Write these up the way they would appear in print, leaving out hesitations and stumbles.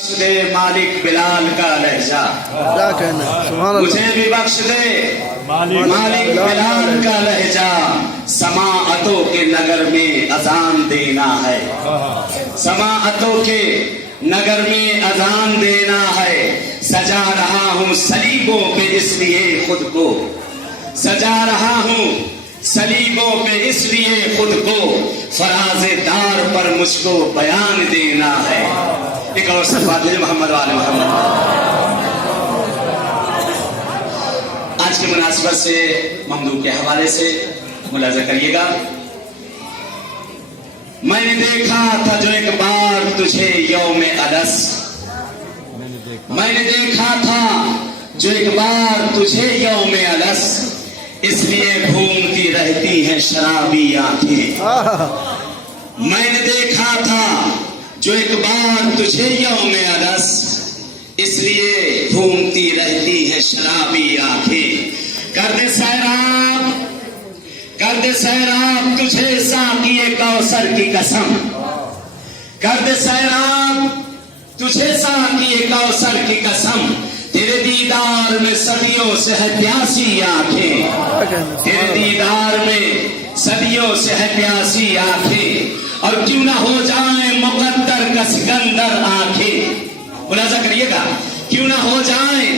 بخش دے مالک بلال کا لہجہ، کیا کہنا ہے؟ سبحان اللہ. مجھے بھی بخش دے مالک بلال کا لہجہ، سماعتوں کے نگر میں اذان دینا ہے، سماعتوں کے نگر میں اذان دینا ہے. سجا رہا ہوں صلیبوں پہ اس لیے خود کو، سجا رہا ہوں صلیبوں پہ اس لیے خود کو، فراز دار پر مجھ کو بیان دینا ہے. ایک اور صفات ہے محمد والے محمد. آج کی مناسبت سے ممدوح کے حوالے سے ملاحظہ کریے گا. میں نے دیکھا تھا جو ایک بار تجھے یوم الس، میں نے دیکھا تھا جو ایک بار تجھے یوم الس، اس لیے گھومتی رہتی ہیں شرابی آنکھیں. میں نے دیکھا تھا جو ایک بار تجھے یوم الس، اس لیے گھومتی رہتی ہیں شرابی آنکھیں. کر دے سیراب، کر دے سیراب تجھے ساقی کوثر کی قسم، کر دے سیراب تجھے ساقی کوثر کی قسم. تیرے دیدار میں صدیوں سے ہے پیاسی آنکھیں، تیرے دیدار میں صدیوں سے ہے پیاسی آنکھیں، اور کیوں نہ ہو جائیں مقدر کا سکندر آنکھیں. ملاحظہ کریے گا، کیوں نہ ہو جائیں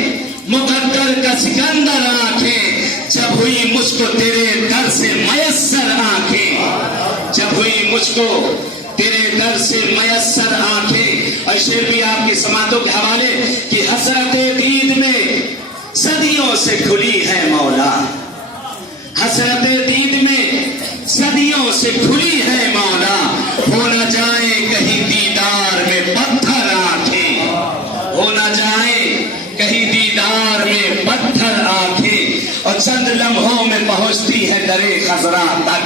مقدر کا سکندر آنکھیں، جب ہوئی مجھ کو تیرے در سے میسر آنکھیں، جب ہوئی مجھ کو تیرے در سے میسر آنکھیں. اور شعر بھی آپ کی سماعتوں کے حوالے کہ حسرت دید میں صدیوں سے کھلی ہے مولا، حسرت دید میں صدیوں سے کھلی ہے مولا، ہو نہ جائے کہیں دیدار میں پتھر آنکھیں، ہو نہ جائے کہیں دیدار میں پتھر آنکھیں. اور چند لمحوں میں پہنچتی ہے درے خضرا تک،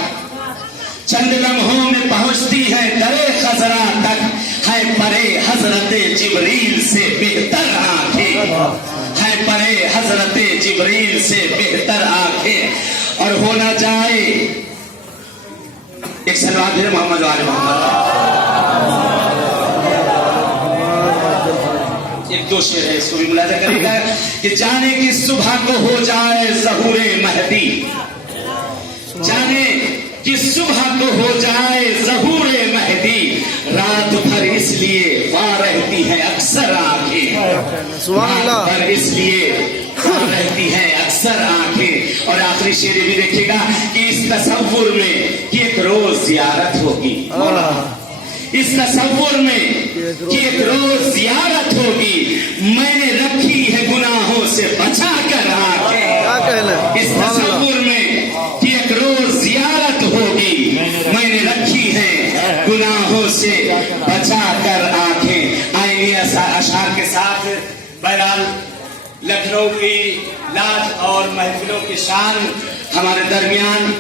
چند لمحوں میں پہنچتی ہے درے خضرا تک، ہے پرے حضرت جبریل سے بہتر آنکھیں، ہے پرے حضرت جبریل سے بہتر آنکھیں. اور ہو نہ جائے ایک سلوات ہے محمد والے محمد. ایک دو شعر ہے، اس کو بھی ملاحظہ کرے گا کہ جانے کی صبح کو ہو جائے ظہور مہدی، جانے کہ صبح کو ہو جائے ظہور مہدی، رات بھر اس لیے وار رہتی ہے اکثر آنکھیں، رات بھر اس لیے وار رہتی ہے اکثر آنکھیں. اور آخری شعر بھی دیکھیے گا کہ اس تصور میں کہ ایک روز زیارت ہوگی، اس تصور میں کہ ایک روز زیارت ہوگی، میں نے رکھی ہے گناہوں سے بچا کر آنکھیں. اس تصور میں کہ ایک روز زیارت ہوگی، میں نے رکھی ہے گناہوں سے بچا کر آنکھیں. آئیے اشعار کے ساتھ بہرحال لکھنؤ کی لاج اور محفلوں کی شان ہمارے درمیان